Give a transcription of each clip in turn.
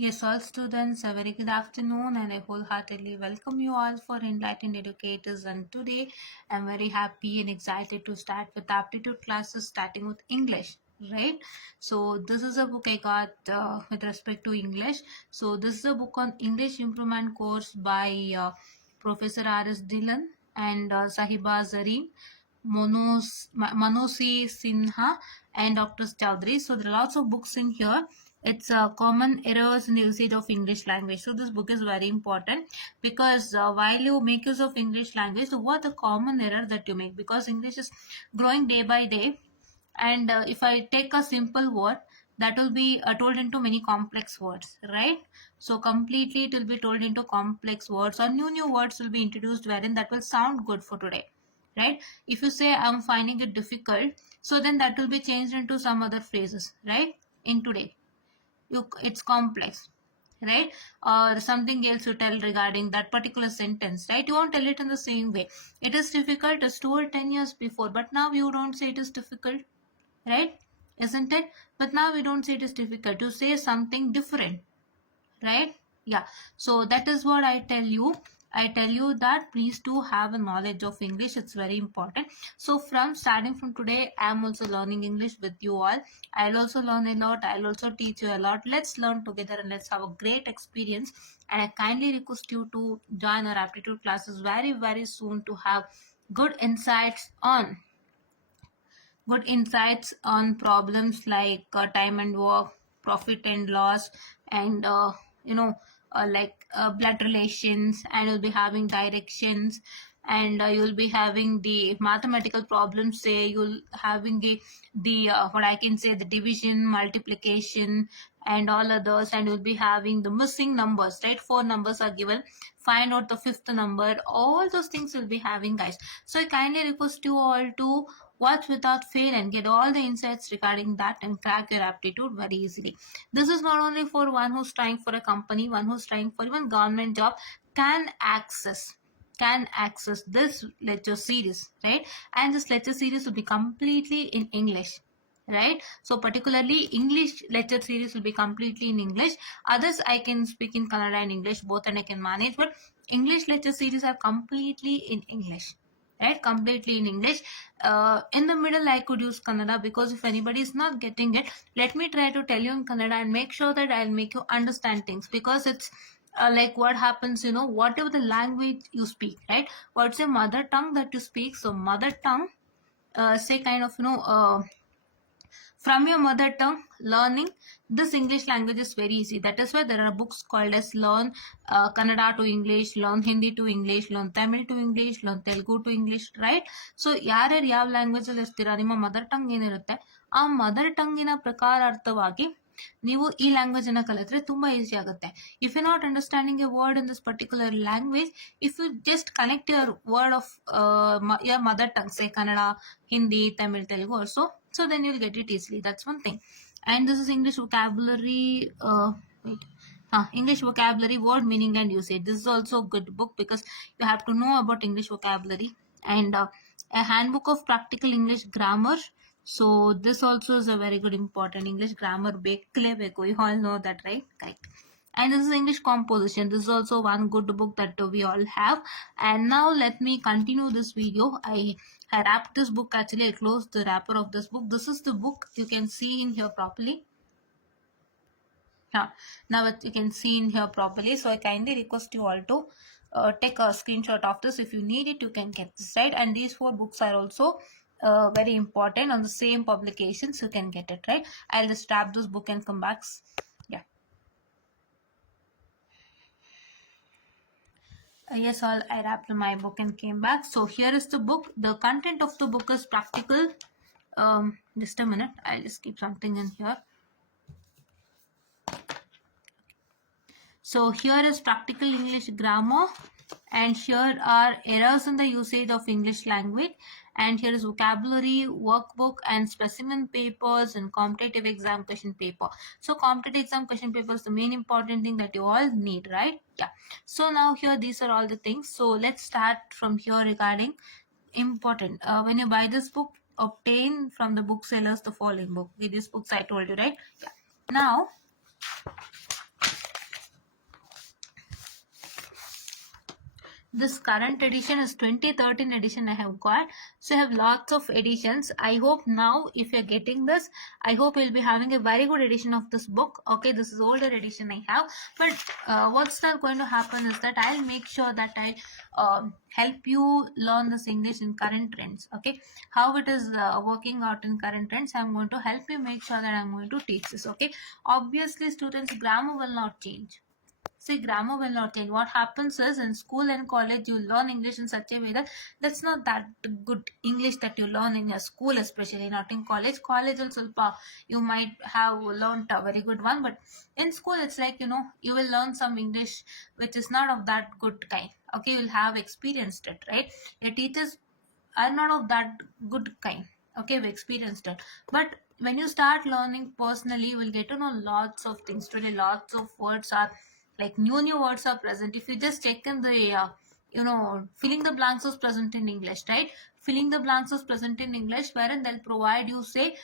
Yes, all students, a very good afternoon, and I wholeheartedly welcome you all for Enlightened Educators. And today I'm very happy and excited to start with aptitude classes, starting with English. Right, so this is a book I got with respect to English. So this is a book on English improvement course by Professor R.S. Dillon and Sahiba Zareem, Manosi Sinha, and Dr. Chowdhury. So there are lots of books in here. It's common errors in the usage of English language. So this book is very important because while you make use of English language, so what the common error that you make, because English is growing day by day, and if I take a simple word, that will be told into many complex words, right? So completely it will be told into complex words, or new words will be introduced wherein that will sound good for today, right? If you say I'm finding it difficult, so then that will be changed into some other phrases, right? In today, it's complex, right? Or something else you tell regarding that particular sentence, right? You won't tell it in the same way. It is difficult, it's told 10 years before, but now you don't say it is difficult, right? Isn't it? But now we don't say it is difficult to say something different, right? Yeah, so that is what I tell you that please do have a knowledge of English. It's very important. So from starting from today, I am also learning English with you all. I'll also learn a lot, I'll also teach you a lot. Let's learn together and let's have a great experience. And I kindly request you to join our aptitude classes very soon to have good insights on problems like time and work, profit and loss, and blood relations, and you'll be having directions, and you'll be having the mathematical problems. Say you'll having the what I can say, the division, multiplication, and all others, and you'll be having the missing numbers, right? Four numbers are given, find out the fifth number. All those things will be having, guys. So I kindly request you all to watch without fail and get all the insights regarding that and crack your aptitude very easily. This is not only for one who's trying for a company, one who's trying for even government job can access this lecture series, right? And this lecture series will be completely in English, right? So particularly English lecture series will be completely in English. Others I can speak in Kannada and English both, and I can manage, but English lecture series are completely in English, right? Completely in English. In the middle I could use Kannada, because if anybody is not getting it, let me try to tell you in Kannada and make sure that I'll make you understand things, because it's like what happens, whatever the language you speak, right? What's your mother tongue that you speak? So mother tongue, say kind of, from your mother tongue learning this English language is very easy. That is why there are books called as Learn Kannada to English, Learn Hindi to English, Learn Tamil to English, Learn Telugu to English, right? So ಯಾರ್ಯಾರು ಯಾವ language ಅಲ್ಲಿ ಇರ್ತೀರಾ, ನಿಮ್ಮ mother tongue ಏನಿರುತ್ತೆ ಆ mother ಟಂಗಿನ ಪ್ರಕಾರಾರ್ಥವಾಗಿ ನೀವು ಈ language ಅನ್ನ ಕಲಿತ್ರೆ ತುಂಬಾ ಈಸಿ ಆಗುತ್ತೆ. If you not understanding a word in this particular language, if you just connect your word of your mother tongue, say Kannada, Hindi, Tamil, Telugu also, so then you'll get it easily. That's one thing. And this is English vocabulary, English vocabulary, word meaning and usage. This is also a good book because you have to know about English vocabulary. And a handbook of practical English grammar. So this also is a very good important English grammar. You all know that, right? Correct. And this is English composition. This is also one good book that we all have. And now let me continue this video. I wrapped this book. Actually, I closed the wrapper of this book. This is the book. You can see in here properly. Now you can see in here properly. So I kindly request you all to take a screenshot of this. If you need it, you can get this, right? And these four books are also very important on the same publications. You can get it, right? I'll just wrap this book and come back. Yeah. Yes, all, I wrapped my book and came back. So here is the book. The content of the book is practical. Just a minute. I'll just keep something in here. So here is practical English grammar, and here are errors in the usage of English language, and here is vocabulary workbook and specimen papers and competitive exam question paper. So competitive exam question paper is the main important thing that you all need, right? Yeah. So now here these are all the things. So let's start from here regarding important. When you buy this book, obtain from the booksellers the following book. With these books I told you, right? Yeah. Now This current edition is 2013 edition I have got. So I have lots of editions. I hope now if you're getting this, I hope you'll be having a very good edition of this book. Okay, this is older edition I have. But what's that going to happen is that I'll make sure that I help you learn this English in current trends. Okay, how it is working out in current trends. I'm going to help you make sure that I'm going to teach this. Okay, obviously students, grammar will not change. See, grammar will not change. What happens is in school and college, you learn English in such a way that that's not that good English that you learn in your school, especially not in college. College also, you might have learned a very good one, but in school, it's like, you will learn some English which is not of that good kind. Okay, you'll have experienced it, right? Your teachers are not of that good kind. Okay, we experienced it. But when you start learning personally, you will get to know lots of things. Today, lots of words are like new words are present. If you just check in the filling the blanks is present in English, right? Filling the blanks is present in English, wherein they'll provide you, say,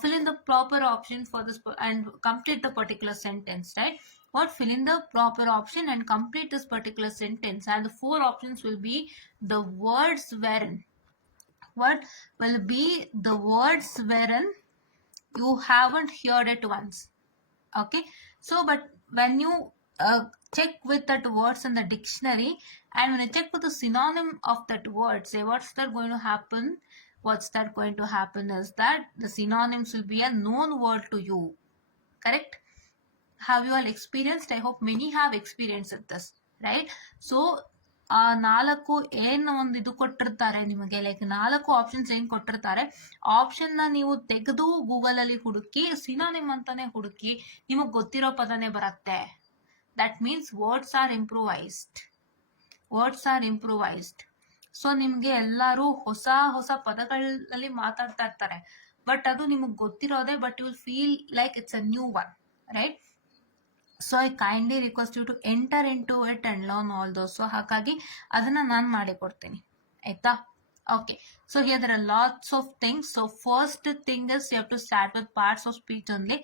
fill in the proper option for this and complete the particular sentence, right? What, fill in the proper option and complete this particular sentence, and the four options will be the words wherein, what will be the words wherein you haven't heard it once. Okay, so but when you check with that words in the dictionary, and when you check with the synonym of that word, say, what's that going to happen? What's that going to happen is that the synonyms will be a known word to you. Correct? Have you all experienced? I hope many have experienced this, right? So ಆ ನಾಲ್ಕು ಏನು ಒಂದು ಇದು ಕೊಟ್ಟಿರ್ತಾರೆ ನಿಮಗೆ, like ನಾಲ್ಕು options ಏನು ಕೊಟ್ಟಿರ್ತಾರೆ, ಆಪ್ಷನ್ನ ನೀವು ತೆಗೆದು ಗೂಗಲ್ ಅಲ್ಲಿ ಹುಡುಕಿ ಸಿನೋನಿಮ್ ಅಂತಾನೆ ಹುಡುಕಿ ನಿಮಗೆ ಗೊತ್ತಿರೋ ಪದನೇ ಬರುತ್ತೆ. That means words are improvised. Words are improvised. So ನಿಮ್ಗೆ ಎಲ್ಲರೂ ಹೊಸ ಹೊಸ ಪದಗಳಲ್ಲಿ ಮಾತಾಡ್ತಾ ಇರ್ತಾರೆ, ಬಟ್ ಅದು ನಿಮಗೆ ಗೊತ್ತಿರೋದೆ, but you will feel like it's a new one, right? So I kindly request you to enter in to it and learn all those. So ಹಾಗಾಗಿ ಅದನ್ನ ನಾನು ಮಾಡಿಕೊಡ್ತೀನಿ, ಆಯ್ತಾ? Okay, so here there are lots of things. So first thing is you have to start with parts of speech only.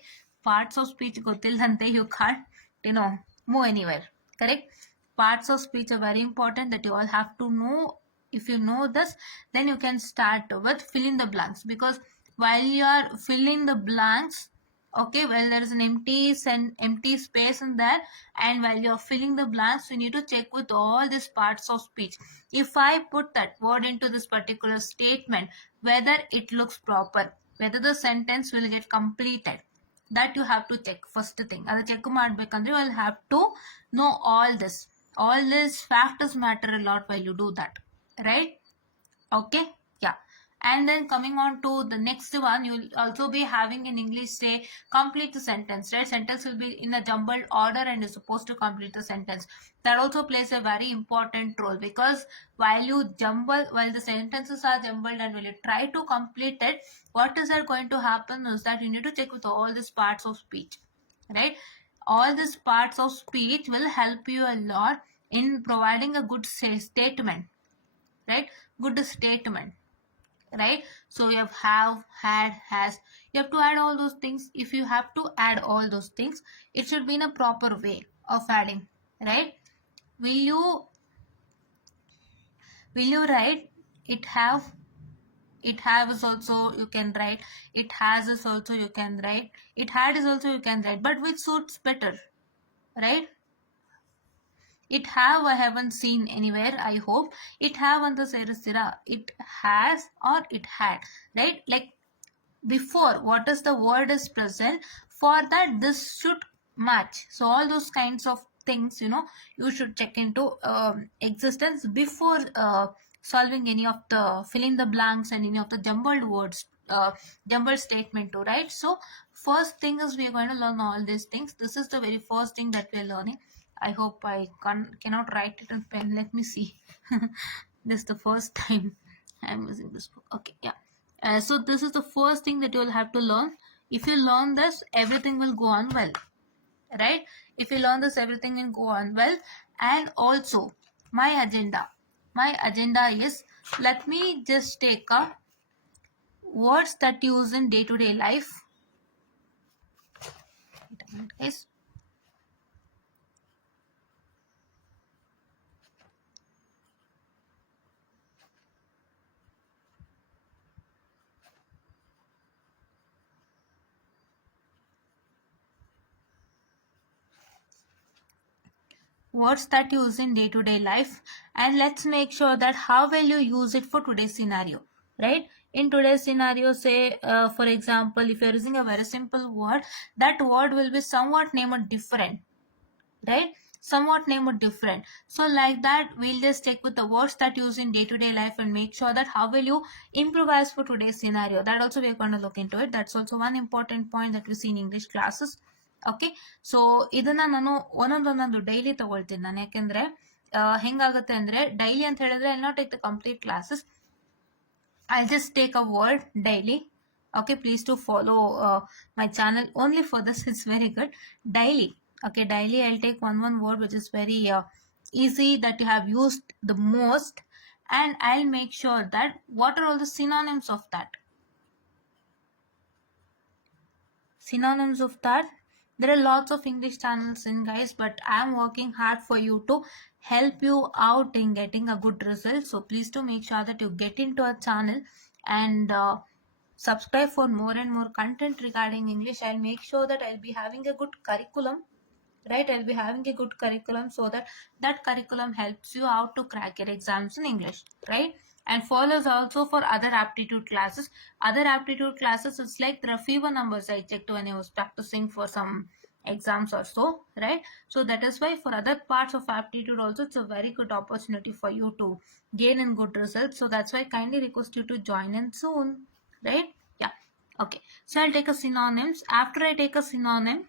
Parts of speech ಗೊತ್ತಿಲ್ಲದಂತೆ you can't move anywhere. Correct? Parts of speech are very important that you all have to know. If you know this, then you can start with fill in the blanks, because while you are filling the blanks, okay, well, there is an empty space in there, and while you are filling the blanks, you need to check with all these parts of speech. If I put that word into this particular statement, whether it looks proper, whether the sentence will get completed, that you have to check. First thing adu check madbekandre you will have to know all this factors matter a lot while you do that, right? Okay, yeah. And then coming on to the next one, you will also be having in English, say, complete the sentence, right? Sentence will be in a jumbled order and is supposed to complete the sentence. That also plays a very important role, because while the sentences are jumbled and when you try to complete it, what is that going to happen is that you need to check with all these parts of speech, right? All these parts of speech will help you a lot in providing a good statement, right? Good statement, right? So you have, had, has. You have to add all those things. If you have to add all those things, it should be in a proper way of adding, right? Will you write it have? It have is also you can write. It has is also you can write. It had is also you can write. But which suits better, right? It have I haven't seen anywhere. I hope it have on the Serasira. It has or it had, right? Like before what is the word is present, for that this should match. So all those kinds of things, you should check into existence before solving any of the fill in the blanks and any of the jumbled words, jumbled statement too, right? So first thing is we are going to learn all these things. This is the very first thing that we are learning. I hope I cannot write it on pen. Let me see. This is the first time I'm using this book. Okay, yeah. So this is the first thing that you will have to learn. If you learn this, everything will go on well, right? If you learn this, everything will go on well. And also my agenda is, let me just take a words that you use in day-to-day life. Wait a minute, guys. words that you use in day-to-day life, and let's make sure that how will you use it for today's scenario, right? In today's scenario, say for example, if you're using a very simple word, that word will be somewhat named different, right? Somewhat named different. So like that, we'll just check with the words that you use in day-to-day life and make sure that how will you improvise for today's scenario. That also we're going to look into it. That's also one important point that we see in English classes. Okay, so ಇದನ್ನ ನಾನು ಒಂದೊಂದೊಂದೊಂದು daily ತಗೊಳ್ತೀನಿ ನಾನು. ಯಾಕೆಂದ್ರೆ ಹೆಂಗಾಗುತ್ತೆ ಅಂದ್ರೆ, daily ಅಂತ ಹೇಳಿದ್ರೆ I not take the complete classes, I'll just take a word daily. Okay, please to follow my channel only for this. It's very good. Daily. Okay, daily I'll take one word which is very easy, that you have used the most, and I'll make sure that what are all the synonyms of that. Synonyms of that. There are lots of English channels in, guys, but I'm working hard for you to help you out in getting a good result. So please to make sure that you get into a channel and subscribe for more and more content regarding English. I'll make sure that I'll be having a good curriculum, right? I'll be having a good curriculum so that that curriculum helps you out to crack your exams in English, right? And follows also for other aptitude classes. Other aptitude classes, it's like there are fewer numbers I checked when I was practicing for some exams or so, right? So that is why for other parts of aptitude also, it's a very good opportunity for you to gain in good results. So that's why I kindly request you to join in soon, right? Yeah. Okay, so I'll take a synonyms. After I take a synonym,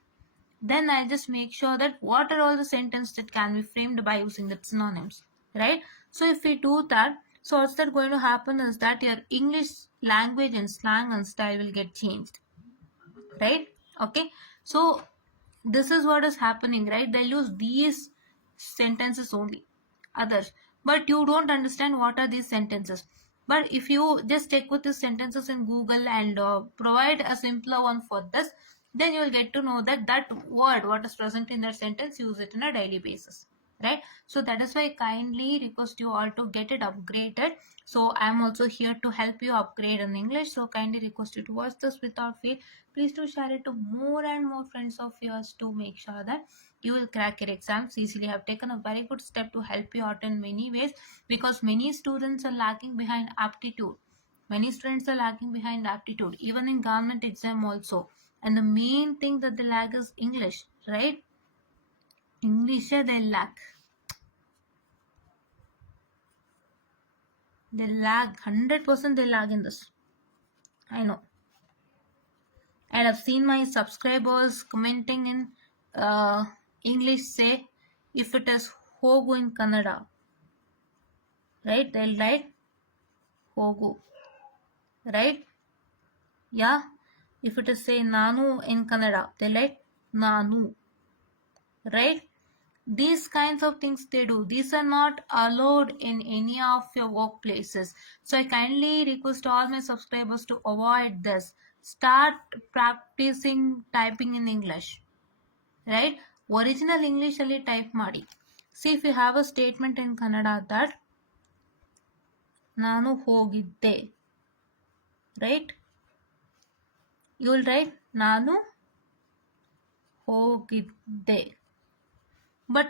then I'll just make sure that what are all the sentences that can be framed by using the synonyms, right? So if we do that, so what's that going to happen is that your English language and slang and style will get changed, right? Okay, so this is what is happening, right? They'll use these sentences only, others, but you don't understand what are these sentences. But if you just check with the sentences in Google and provide a simpler one for this, then you will get to know that that word what is present in that sentence, use it in a daily basis, right? So that is why I kindly request you all to get it upgraded. So I am also here to help you upgrade in English. So kindly request you to watch this without fail. Please do share it to more and more friends of yours to make sure that you will crack your exams easily. I have taken a very good step to help you out in many ways, because many students are lagging behind aptitude. Many students are lagging behind aptitude, even in government exam also. And the main thing that they lag is English, right? English they lag. They lag, 100% they lag in this. I know. And I've seen my subscribers commenting in English say, if it is hogu in Kannada, right? They'll write hogu, right? Yeah. If it is say nanu in Kannada, they'll write nanu, right? These kinds of things they do. These are not allowed in any of your workplaces. So I kindly request all my subscribers to avoid this. Start practicing typing in English, right? Original English alli type ಮಾಡಿ. See, if you have a statement in Kannada that ನಾನು ಹೋಗಿದ್ದೆ, right? You will write ನಾನು ಹೋಗಿದ್ದೆ. But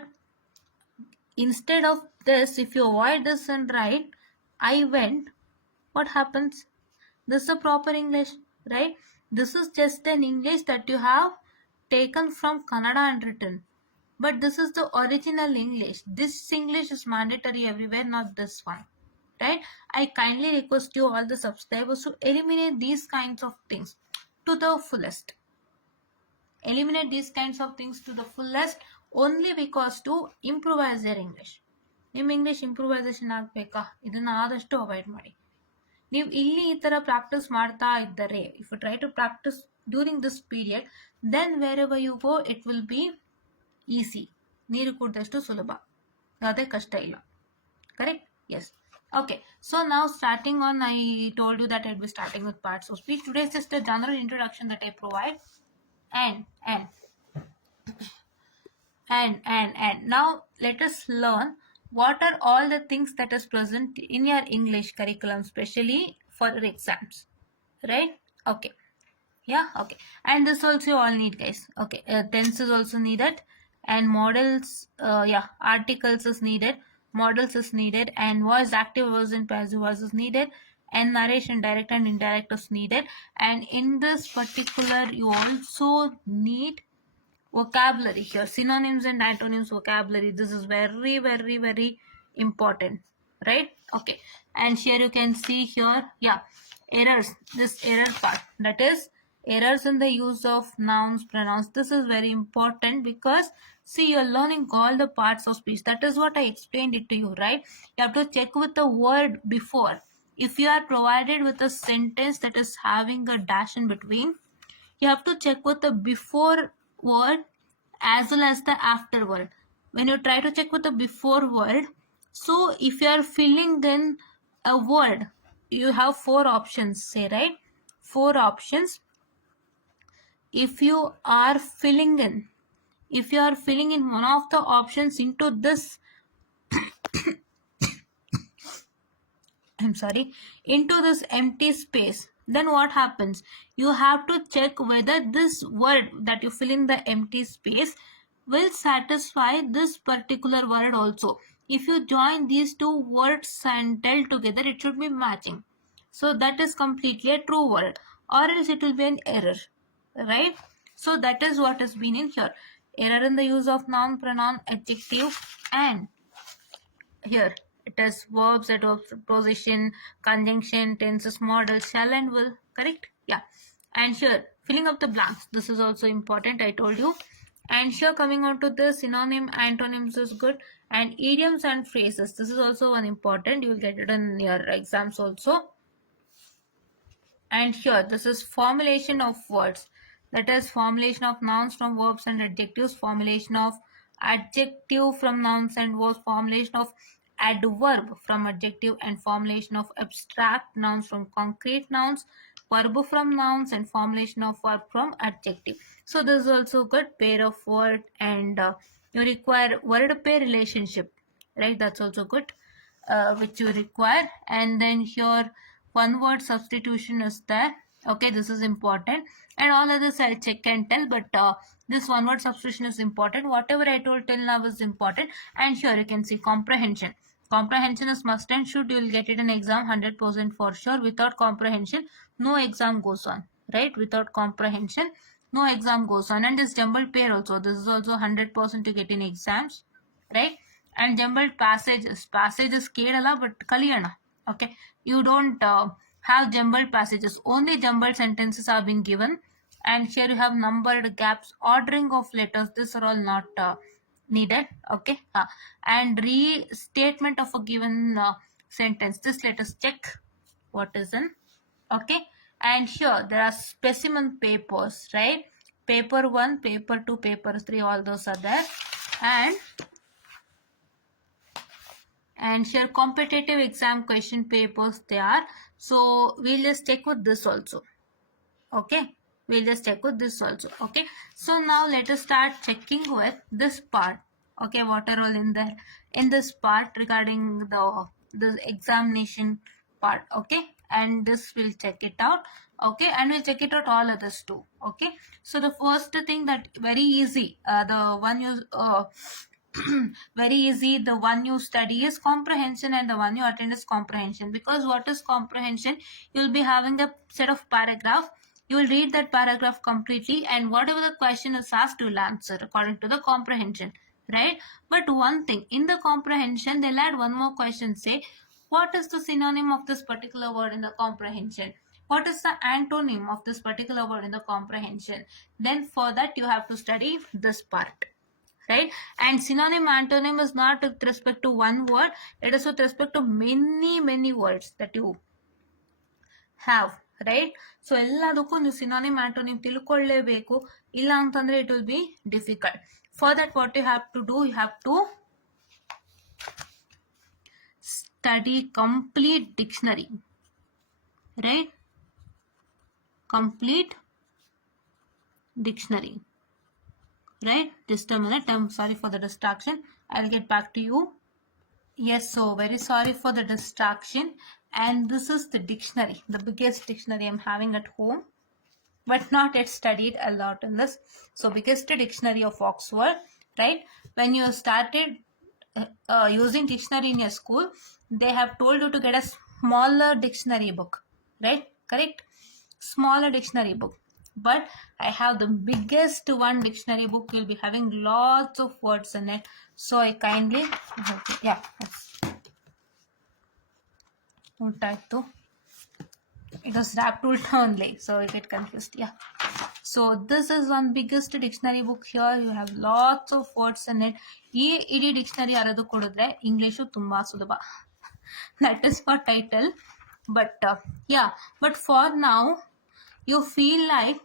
instead of this, if you avoid this and write I went, what happens? This is a proper English, right? This is just an English that you have taken from Kannada and written. But this is the original English. This English is mandatory everywhere, not this one, right? I kindly request you all the subscribers to eliminate these kinds of things to the fullest. Eliminate these kinds of things to the fullest, only because to improvise their English. ನಿಮ್ಮ English improvisation ಆಗಬೇಕಾ, ಇದನ್ನ ಆದಷ್ಟು avoid ಮಾಡಿ. ನೀವು ಇಲ್ಲಿ ಈ ತರ practice ಮಾಡ್ತಾ ಇದ್ದರೆ, if you try to practice during this period, then wherever you go it will be easy. ನೀರು ಕುಡಿದಷ್ಟು ಸುಲಭ, ಯಾವುದೇ ಕಷ್ಟ ಇಲ್ಲ. Correct? Yes. Okay, so now starting on, I told you that I'll be starting with parts of speech. Today is just a general introduction that I provide. And now let us learn what are all the things that is present in your English curriculum, especially for your exams, right? Okay, yeah, okay. And this also you all need, guys. Okay, tense is also needed, and models, articles is needed, models is needed, and voice, active voice and passive voice is needed, and narration, direct and indirect is needed. And in this particular you also need vocabulary here, synonyms and antonyms vocabulary. This is very very very important, right? Okay, and here you can see here, errors, this error part, that is errors in the use of nouns, pronouns. This is very important because see, you're learning all the parts of speech. That is what I explained it to you, right? You have to check with the word before. If you are provided with a sentence that is having a dash in between, you have to check with the before word as well as the after word. When you try to check with the before word, so if you are filling in a word, you have four options, say, right? Four options. If you are filling in, one of the options into this into this empty space, then what happens? You have to check whether this word that you fill in the empty space will satisfy this particular word also. If you join these two words and tell together, it should be matching. So that is completely a true word, or else it will be an error, right? So that is what has been in here. Error in the use of noun, pronoun, adjective, and here it is verbs, adverbs, preposition, conjunction, tenses, models, shall and will, correct? Yeah. And here filling up the blanks, this is also important, I told you. And here coming on to the synonym, antonyms is good, and idioms and phrases, this is also one important, you will get it in your exams also. And here this is formulation of words, that is formulation of nouns from verbs and adjectives, formulation of adjective from nouns and verbs, formulation of adverb from adjective, and formulation of abstract nouns from concrete nouns, verb from nouns, and formulation of verb from adjective. So this is also good, pair of word, and you require word pair relationship, right? That's also good, which you require. And then here one word substitution is there. Okay, this is important, and all others I check and tell, but this one word substitution is important. Whatever I told till now is important. And here you can see comprehension. Comprehension is must and should. You will get it in exam 100% for sure. Without comprehension, no exam goes on, right? Without comprehension, no exam goes on. And this jumbled pair also, this is also 100% to get in exams, right? And jumbled passages, ಕೇಳಲ್ಲ but ಕಲಿಯೋಣ. Okay, you don't have jumbled passages, only jumbled sentences are being given. And here you have numbered gaps, ordering of letters, these are all not needed. Okay, and restatement of a given sentence, this let us check what is in. Okay, and here there are specimen papers, right? Paper 1, paper 2, paper 3, all those are there. And here competitive exam question papers they are. So we'll just check with this also. Okay, we'll just check with this also. Okay, so now let us start checking with this part. Okay, what are all in there in this part regarding the examination part. Okay, and this we'll check it out. Okay, and we'll check it out all others too. Okay, so the first thing that very easy, the one you very easy, the one you study is comprehension, and the one you attend is comprehension. Because what is comprehension? You'll be having a set of paragraph, you will read that paragraph completely, and whatever the question is asked, you will answer according to the comprehension, right? But one thing, in the comprehension they'll add one more question, say what is the synonym of this particular word in the comprehension, what is the antonym of this particular word in the comprehension. Then for that you have to study this part, right? And synonym, antonym is not with respect to one word, it is with respect to many words that you have, right? So ಎಲ್ಲದಕ್ಕೂ ನೀವು synonym, antonym ತಿಳ್ಕೊಳ್ಳೇಬೇಕು, ಇಲ್ಲ ಅಂತಂದ್ರೆ it will be difficult. For that what you have to do, you have to study complete dictionary, right? Complete dictionary, right? Just a minute, I'm sorry for the distraction, I'll get back to you. Yes, so very sorry for the distraction. And this is the dictionary, the biggest dictionary I'm having at home, but not yet studied a lot in this. So biggest dictionary of Oxford, right? When you started using dictionary in your school, they have told you to get a smaller dictionary book, right? Correct? Smaller dictionary book. But I have the biggest one dictionary book, will be having lots of words in it. So I kindly, yeah, to it was wrapped ulta only, so I get confused. Yeah. So this is one biggest dictionary book here. You have lots of words in it. ಈ ಇಡೀ dictionary ಯಾರಾದ್ರು ಕೊಡಿದ್ರೆ English ತುಂಬಾ ಸುಲಭ. That is for title. But yeah, but for now, you feel like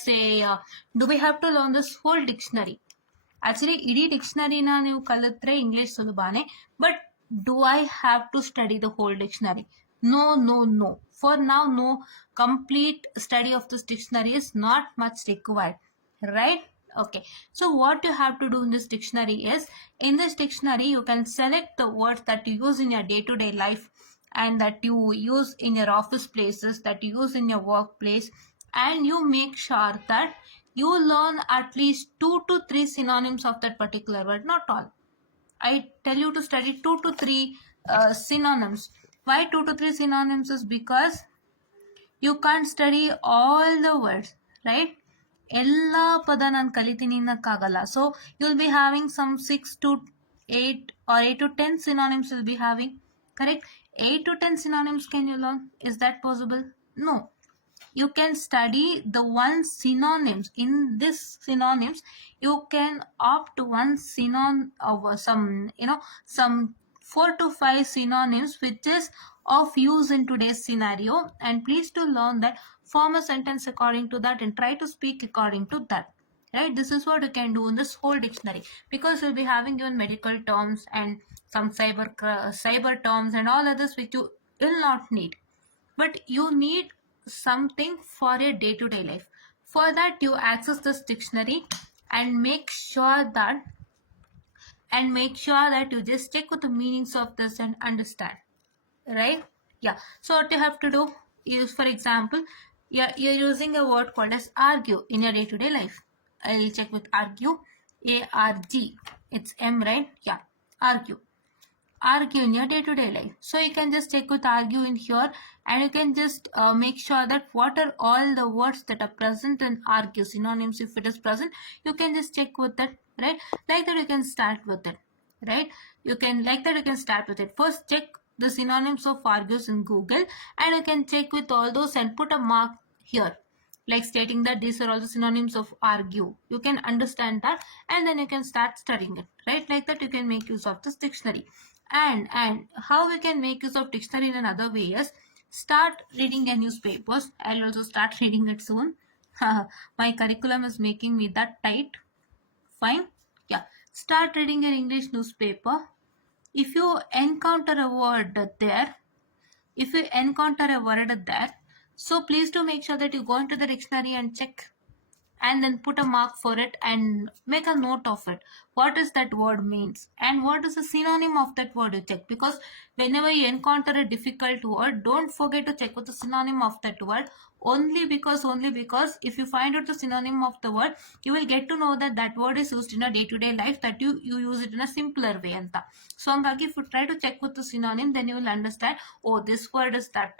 say, do we have to learn this whole dictionary? Actually, ಇಡೀ ಡಿಕ್ಷನರಿನ ನೀವು ಕಲಿತ್ರೆ English ಸುಲಭಾನೆ. But do I have to study the whole dictionary? No, no, no. For now, no. Complete study of this dictionary is not much required, right? Okay. So what you have to do in this dictionary is, in this dictionary, you can select the words that you use in your day-to-day life, and that you use in your office places, that you use in your workplace, and you make sure that you learn at least 2 to 3 synonyms of that particular word, not all. I tell you to study 2 to 3 synonyms. Why 2 to 3 synonyms is because you can't study all the words, right? ಎಲ್ಲ ಪದ ನಾನು ಕಲಿತೀನಿ ಅನ್ನಕ್ಕಾಗಲ್ಲ. So you'll be having some 6 to 8 or 8 to 10 synonyms you'll be having, correct? 8 to 10 synonyms can you learn? Is that possible? No. You can study the one synonyms. In this synonyms, you can opt one synonym of some 4 to 5 synonyms which is of use in today's scenario, and please to learn that, form a sentence according to that, and try to speak according to that, right? This is what you can do in this whole dictionary, because you'll be having even medical terms and some cyber terms and all others which you will not need, but you need something for your day-to-day life. For that, you access this dictionary and make sure that you just check with the meanings of this and understand, right? Yeah. So what you have to do is, for example, you're using a word called as argue in your day-to-day life. I'll check with argue, A-R-G. It's M, right? Yeah. Argue in your day-to-day life. So you can just check with argue in here, and you can just make sure that what are all the words that are present in argue, synonyms. If it is present, you can just check with it, right? Like that you can start with it, right? You can start with it. First, check the synonyms of argues in Google, and you can check with all those and put a mark here, like stating that these are also synonyms of argue. You can understand that, and then you can start studying it, right? Like that you can make use of this dictionary. And how we can make use of dictionary in another way is, start reading a newspapers. I'll also start reading it soon. My curriculum is making me that tight. Fine. Yeah. Start reading an English newspaper. If you encounter a word there, so please do make sure that you go into the dictionary and check, and then put a mark for it and make a note of it. What does that word means, and what is the synonym of that word? You check, because whenever you encounter a difficult word, don't forget to check with the synonym of that word. Only because if you find out the synonym of the word, you will get to know that that word is used in a day-to-day life, that you use it in a simpler way anta. So hangagi, if you try to check with the synonym, then you will understand, oh, this word is that,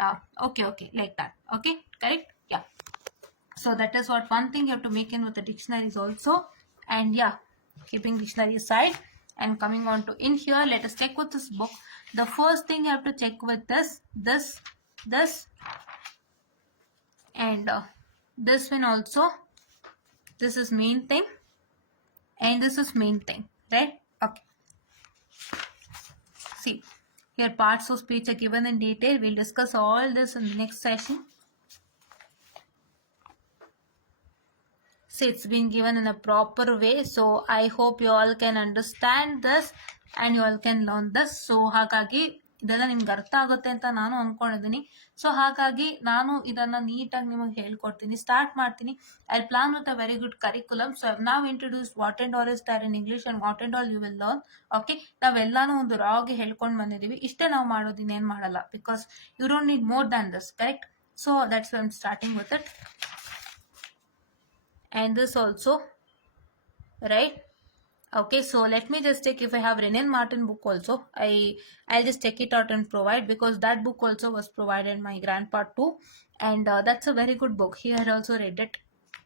okay, like that. Okay, correct? Yeah. So that is what one thing you have to make in with the dictionaries also. And yeah, keeping dictionary aside and coming on to in here, let us check with this book. The first thing you have to check with this, and this one also. This is main thing, and this is main thing, right? Okay. See, here parts of speech are given in detail. We'll discuss all this in the next session. See, it's been given in a proper way, so I hope you all can understand this and you all can learn this. So ಹಾಗಾಗಿ ಇದೆಲ್ಲ ನಿಮ್ಗೆ ಅರ್ಥ ಆಗುತ್ತೆ ಅಂತ ನಾನು ಅನ್ಕೊಂಡಿದ್ದೀನಿ. So ಹಾಗಾಗಿ ನಾನು ಇದನ್ನ ನೀಟಾಗಿ ನಿಮಗೆ ಹೇಳ್ಕೊಡ್ತೀನಿ, ಸ್ಟಾರ್ಟ್ ಮಾಡ್ತೀನಿ. I plan with a very good curriculum. So I have now introduce what and all is there in English and what and all you will learn. Okay, ನಾವೆಲ್ಲಾನು ಒಂದು ರಾಗೆ ಹೇಳ್ಕೊಂಡು ಬಂದಿದ್ದೀವಿ. ಇಷ್ಟೇ ನಾವು ಮಾಡೋದು, ಇನ್ನೇನು ಮಾಡಲ್ಲ, because you don't need more than this, correct? So that's why I am starting with it. And this also, right? Okay, so let me just check if I have Renan Martin book also. I'll just check it out and provide, because that book also was provided my grandpa too, and that's a very good book. He had also read it,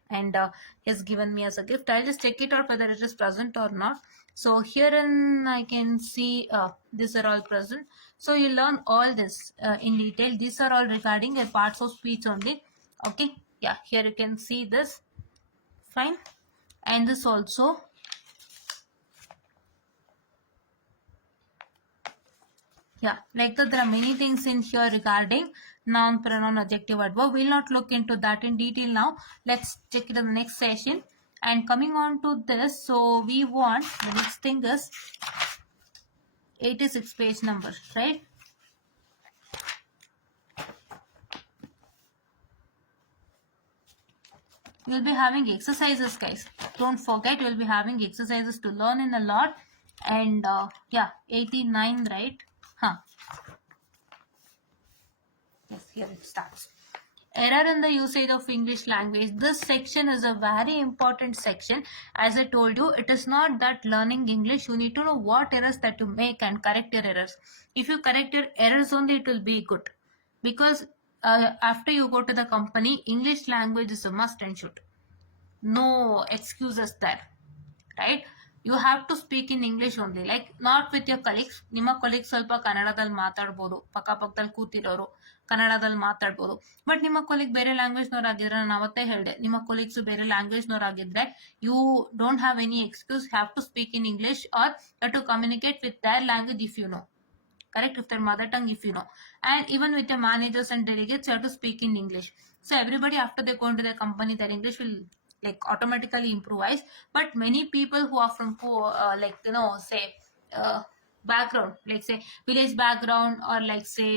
and he's given me as a gift. I'll just check it out whether it is present or not. So herein I can see these are all present. So you learn all this in detail. These are all regarding the parts of speech only. Okay, yeah, here you can see this. Fine, and this also. Yeah, like that, there are many things in here regarding noun, pronoun, adjective, adverb. We'll not look into that in detail now. Let's check it in the next session. And coming on to this, so we want, the next thing is 86 page number, right? You'll be having exercises, guys. Don't forget, you'll be having exercises to learn in a lot. And yeah, 89, right? Huh. Yes, here it starts. Error in the usage of English language. This section is a very important section. As I told you, it is not that learning English, you need to know what errors that you make and correct your errors. If you correct your errors only, it will be good. Because after you go to the company, English language is a must and should. No excuses there, right? You have to speak in English only, like not with your colleagues. ನಿಮ್ಮ colleagues ಸ್ವಲ್ಪ ಕನ್ನಡದಲ್ಲಿ ಮಾತಾಡ್ಬೋದು, ಪಕ್ಕದಲ್ಲಿ ಕೂತಿರೋರು ಕನ್ನಡದಲ್ಲಿ ಮಾತಾಡ್ಬೋದು. But ನಿಮ್ಮ colleague ಬೇರೆ ಲ್ಯಾಂಗ್ವೇಜ್ನವ್ರಾಗಿದ್ರೆ, ನಾನು ಅವತ್ತೇ ಹೇಳಿದೆ, ನಿಮ್ಮ ಕೊಲೀಗ್ಸ್ ಬೇರೆ ಲ್ಯಾಂಗ್ವೇಜ್ನವ್ರಾಗಿದ್ರೆ you don't have any excuse, have to speak in English or to communicate with their language if you know. Correct, if their mother tongue if you know. And even with the managers and delegates, you have to speak in English. So everybody, after they go into their company, their English will like automatically improvise. But many people who are from like say background, like say village background, or like say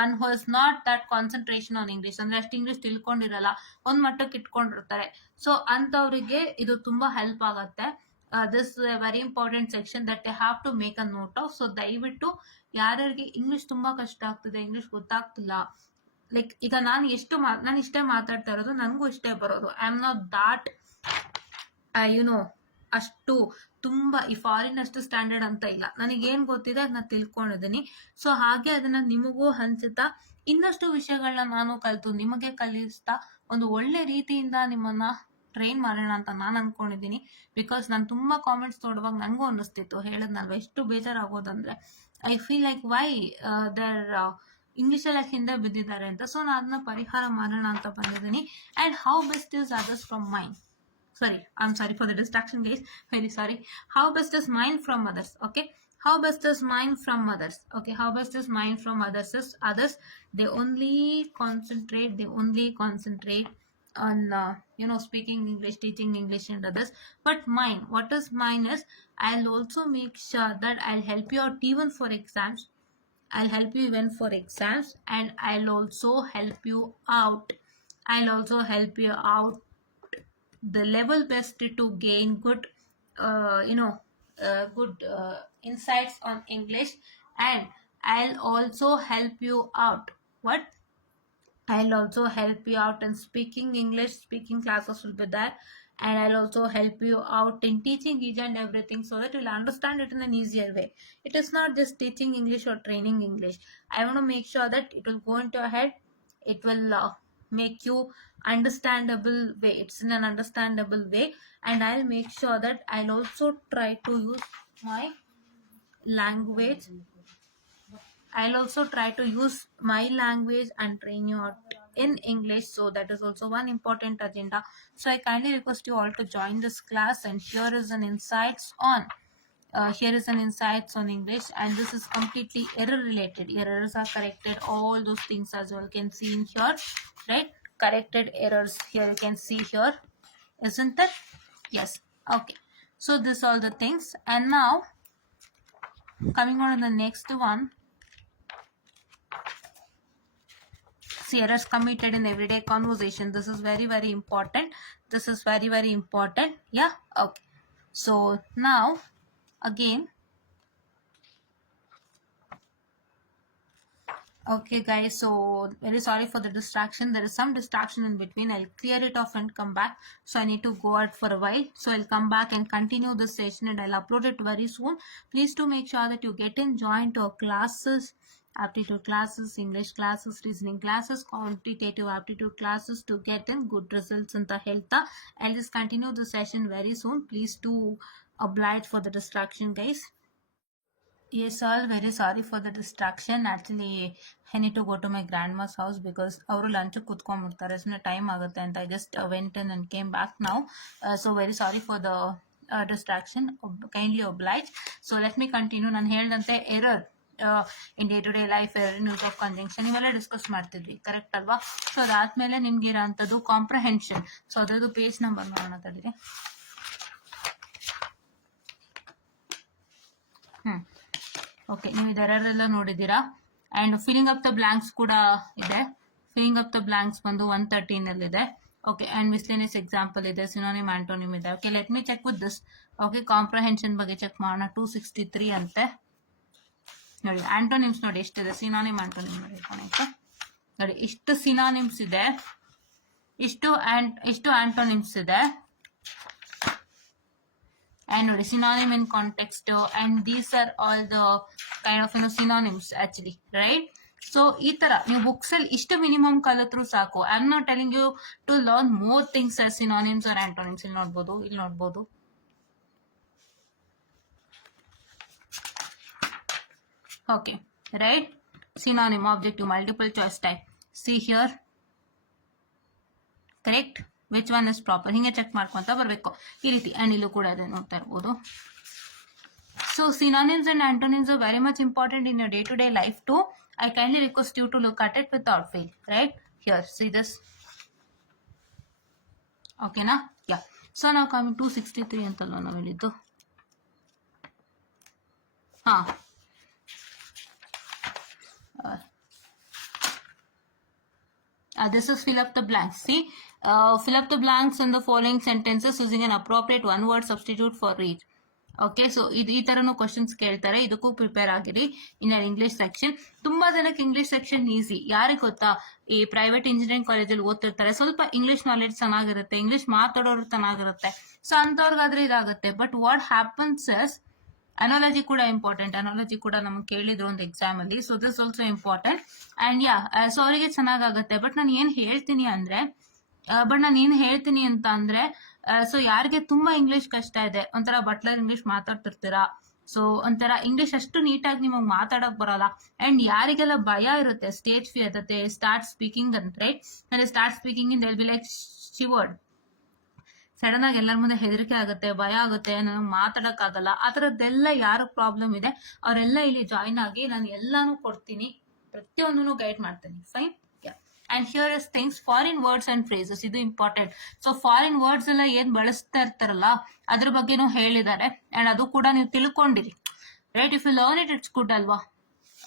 one who has not that concentration on English, ಅಂದ್ರೆ ಅಷ್ಟು English ತಿಳ್ಕೊಂಡಿರಲ್ಲ, ಒಂದ್ ಮಟ್ಟಕ್ಕೆ ಇಟ್ಕೊಂಡಿರ್ತಾರೆ. So ಅಂತವರಿಗೆ ಇದು ತುಂಬಾ help ಆಗತ್ತೆ. This is a very important section that they have to make a note of. So ದಯವಿಟ್ಟು ಯಾರ್ಯಾರಿಗೆ ಇಂಗ್ಲಿಷ್ ತುಂಬಾ ಕಷ್ಟ ಆಗ್ತಿದೆ, ಇಂಗ್ಲಿಷ್ ಗೊತ್ತಾಗ್ತಿಲ್ಲ, ಲೈಕ್ ಈಗ ನಾನು ಇಷ್ಟೇ ಮಾತಾಡ್ತಾ ಇರೋದು, ನನಗೂ ಇಷ್ಟೇ ಬರೋದು. ಐ ಆಮ್ ನಾಟ್ ದಾಟ್ ಅಷ್ಟು ತುಂಬಾ ಈ ಫಾರಿನ್ ಅಷ್ಟು ಸ್ಟ್ಯಾಂಡರ್ಡ್ ಅಂತ ಇಲ್ಲ. ನನಗೇನ್ ಗೊತ್ತಿದೆ ಅದನ್ನ ತಿಳ್ಕೊಂಡಿದ್ದೀನಿ. ಸೊ ಹಾಗೆ ಅದನ್ನ ನಿಮಗೂ ಹಂಚುತ್ತಾ, ಇನ್ನಷ್ಟು ವಿಷಯಗಳನ್ನ ನಾನು ಕಲಿತು ನಿಮಗೆ ಕಲಿಸ್ತಾ ಒಂದು ಒಳ್ಳೆ ರೀತಿಯಿಂದ ನಿಮ್ಮನ್ನ ಟ್ರೈನ್ ಮಾಡೋಣ ಅಂತ ನಾನು ಅನ್ಕೊಂಡಿದ್ದೀನಿ. ಬಿಕಾಸ್ ನಾನು ತುಂಬಾ ಕಾಮೆಂಟ್ಸ್ ನೋಡುವಾಗ ನನಗೂ ಅನ್ನಿಸ್ತಿತ್ತು, ಹೇಳದ್ನಲ್ವ, ಎಷ್ಟು ಬೇಜಾರಾಗೋದಂದ್ರೆ I feel like why they're ಇಂಗ್ಲಿಷಲ್ಲಿ ಹಿಂದೆ ಬಿದ್ದಿದ್ದಾರೆ ಅಂತ. ಸೊ ನಾನು ಅದನ್ನ ಪರಿಹಾರ ಮಾಡೋಣ ಅಂತ ಬಂದಿದ್ದೀನಿ. And how best is others from mind. I'm sorry for the distraction, guys. Very sorry. How best is mine from others? Okay. How best is mine from others? Okay. How best is mine from others is others. They only concentrate on speaking English, teaching English and others. But mine, what is mine is, I'll also make sure that I'll help you out even for exams. I'll help you even for exams, and I'll also help you out. The level best to gain good insights on English. And I'll also help you out. I'll also help you out in speaking English. Speaking classes will be there, and I'll also help you out in teaching each and everything, so that you'll understand it in an easier way. It is not just teaching English or training English. I want to make sure that it will go into your head. It will make you understandable way. It's in an understandable way. And I'll make sure that I'll also try to use my language. I'll also try to use my language and train you out in English. So that is also one important agenda. So I kindly request you all to join this class. And here is an insights on English, and this is completely error related. Errors are corrected, all those things as well can see in here, right? Corrected errors here you can see here, isn't it? Yes. Okay, so this all the things. And now coming on to the next one. See, errors committed in everyday conversation. This is very, very important. Yeah. Okay, so now again, Okay, guys, so very sorry for the distraction. There is some distraction in between. I'll clear it off and come back. So I need to go out for a while. So I'll come back and continue this session and I'll upload it very soon. Please do make sure that you get in, join to our classes, aptitude classes, English classes, reasoning classes, quantitative aptitude classes to get in good results in the health. I'll just continue the session very soon. Please do oblige for the distraction, guys. Yes, all very sorry for the distraction. Actually, I need to go to my grandma's house because ಅವರು lunch ಕುತ್ಕೊಂಡ್ಬಿಡ್ತಾರೆ ಸುಮ್ಮನೆ time ಆಗುತ್ತೆ ಅಂತ. I just went in and came back now. So very sorry for the distraction. Kindly oblige. So let me continue. ನಾನು ಹೇಳ್ದಂತೆ error in day to day life, error, use of conjunction ಇವೆಲ್ಲ discuss ಮಾಡ್ತಿದ್ವಿ, correct ಅಲ್ವಾ? So ಅದಾದ್ಮೇಲೆ ನಿಮ್ಗೆ ಇರೋಂಥದ್ದು comprehension. So ಅದ್ರದ್ದು page number ಮಾಡೋಣ ತಡೀರಿ. ಓಕೆ, ನೀವು ಇದೆರಡೆಲ್ಲ ನೋಡಿದ್ದೀರಾ. And filling up the blanks ಕೂಡ ಇದೆ. ಫಿಲ್ಲಿಂಗ್ ಅಪ್ ದ ಬ್ಲಾಂಕ್ಸ್ ಬಂದು 113 ಇದೆ. ಓಕೆ, ಆ್ಯಂಡ್ ಮಿಸ್ಲೇನಿಯಸ್ ಎಕ್ಸಾಂಪಲ್ ಇದೆ, ಸಿನೋನಿಮ್ ಆಂಟೋನಿಮ್ ಇದೆ. Okay, let me check with this. Okay, comprehension ಬಗ್ಗೆ ಚೆಕ್ ಮಾಡೋಣ. 263 ಅಂತೆ ನೋಡಿ. ಆಂಟೋನಿಮ್ಸ್ ನೋಡಿ ಎಷ್ಟಿದೆ, ಸಿನೋನಿಮ್ ಆಂಟೋನಿಮ್ ನೋಡಿ ಇಷ್ಟು ಸಿನೋನಿಮ್ಸ್ ಇದೆ, ಇಷ್ಟು ಆಂಟೋನಿಮ್ಸ್ ಇದೆ. And ನೋಡಿ synonym in context, and these are all the kind of synonyms actually, right? So ಈ ತರ ನೀವು ಬುಕ್ಸ್ ಅಲ್ಲಿ ಇಷ್ಟು ಮಿನಿಮಮ್ ಕಲಿತ್ರು ಸಾಕು. I am not telling you to learn more things as synonyms or antonyms. ಇಲ್ಲಿ ನೋಡ್ಬೋದು okay, right? Synonym, objective, multiple choice type. See here, correct? Which one is proper, ಹಿಂಗೆ ಚೆಕ್ ಮಾಡ್ಕೊಂತ ಬರಬೇಕು ಈ ರೀತಿ. ಆ್ಯಂಡ್ ಇಲ್ಲೂ ಕೂಡ ಅದೇ ನೋಡ್ತಾ ಇರ್ಬೋದು. So synonyms and antonyms are very much important in your day-to-day life too. I kindly request you to look at it without fail. Right here, see this. Okay na? Yeah. So now coming 263 ಅಂತಲ್ವಾ ನಾವು ಹೇಳಿದ್ದು. This is fill up the blanks. See, fill up the blanks in the following sentences using an appropriate one-word substitute for each. Okay, so ಇದು ಈ ಥರನೂ questions ಕೇಳ್ತಾರೆ. ಇದಕ್ಕೂ prepare ಆಗಿರಿ. ಇನ್ನು English section, ತುಂಬ ಜನಕ್ಕೆ ಇಂಗ್ಲೀಷ್ ಸೆಕ್ಷನ್ ಈಸಿ. ಯಾರಿಗೆ ಗೊತ್ತಾ, ಈ ಪ್ರೈವೇಟ್ ಇಂಜಿನಿಯರಿಂಗ್ ಕಾಲೇಜಲ್ಲಿ ಓದ್ತಿರ್ತಾರೆ, ಸ್ವಲ್ಪ ಇಂಗ್ಲೀಷ್ ನಾಲೆಡ್ಜ್ ಚೆನ್ನಾಗಿರುತ್ತೆ, ಇಂಗ್ಲೀಷ್ ಮಾತಾಡೋರು ಚೆನ್ನಾಗಿರುತ್ತೆ. ಸೊ ಅಂಥವ್ರಿಗಾದ್ರೆ ಇದಾಗುತ್ತೆ. But what happens is analogy ಕೂಡ ಇಂಪಾರ್ಟೆಂಟ್. ಅನಾಲಜಿ ಕೂಡ ನಮ್ಗೆ ಕೇಳಿದ್ರು ಒಂದು ಎಕ್ಸಾಮ್ ಅಲ್ಲಿ. So this also important. And yeah, so ಅವರಿಗೆ ಚೆನ್ನಾಗಾಗುತ್ತೆ. ಬಟ್ ನಾನು ಏನು ಹೇಳ್ತೀನಿ ಅಂತ ಅಂದ್ರೆ ಸೊ ಯಾರಿಗೆ ತುಂಬಾ ಇಂಗ್ಲಿಷ್ ಕಷ್ಟ ಇದೆ, ಒಂಥರ ಬಟ್ಲರ್ ಇಂಗ್ಲಿಷ್ ಮಾತಾಡ್ತಿರ್ತೀರಾ, ಸೊ ಒಂಥರ ಇಂಗ್ಲಿಷ್ ಅಷ್ಟು ನೀಟಾಗಿ ನಿಮಗೆ ಮಾತಾಡಕ್ ಬರಲ್ಲ, ಅಂಡ್ ಯಾರಿಗೆಲ್ಲ ಭಯ ಇರುತ್ತೆ, ಸ್ಟೇಜ್ ಫಿಯರ್ ಇರುತ್ತೆ, ಸ್ಟಾರ್ಟ್ ಸ್ಪೀಕಿಂಗ್ ಅಂದ್ರೆ start speaking in be like shivered, sudden ಆಗಿ ಎಲ್ಲರ ಮುಂದೆ ಹೆದರಿಕೆ ಆಗುತ್ತೆ, ಭಯ ಆಗುತ್ತೆ, ನನಗೆ ಮಾತಾಡಕ್ ಆಗಲ್ಲ, ಆ ಥರದ್ದೆಲ್ಲ ಯಾರು ಪ್ರಾಬ್ಲಮ್ ಇದೆ ಅವರೆಲ್ಲ ಇಲ್ಲಿ ಜಾಯಿನ್ ಆಗಿ ನಾನು ಎಲ್ಲಾನು ಕೊಡ್ತೀನಿ, ಪ್ರತಿಯೊಂದನ್ನು ಗೈಡ್ ಮಾಡ್ತೀನಿ. Fine. And here is things, foreign words and phrases. ಇದು ಇಂಪಾರ್ಟೆಂಟ್. ಸೊ ಫಾರಿನ್ ವರ್ಡ್ಸ್ ಎಲ್ಲ ಏನ್ ಬಳಸ್ತಾ ಇರ್ತಾರಲ್ಲ ಅದ್ರ ಬಗ್ಗೆನೂ ಹೇಳಿದ್ದಾರೆ. ಅಂಡ್ ಅದು ಕೂಡ ನೀವು ತಿಳ್ಕೊಂಡಿರಿ, right? If you learn it, it's good ಅಲ್ವಾ?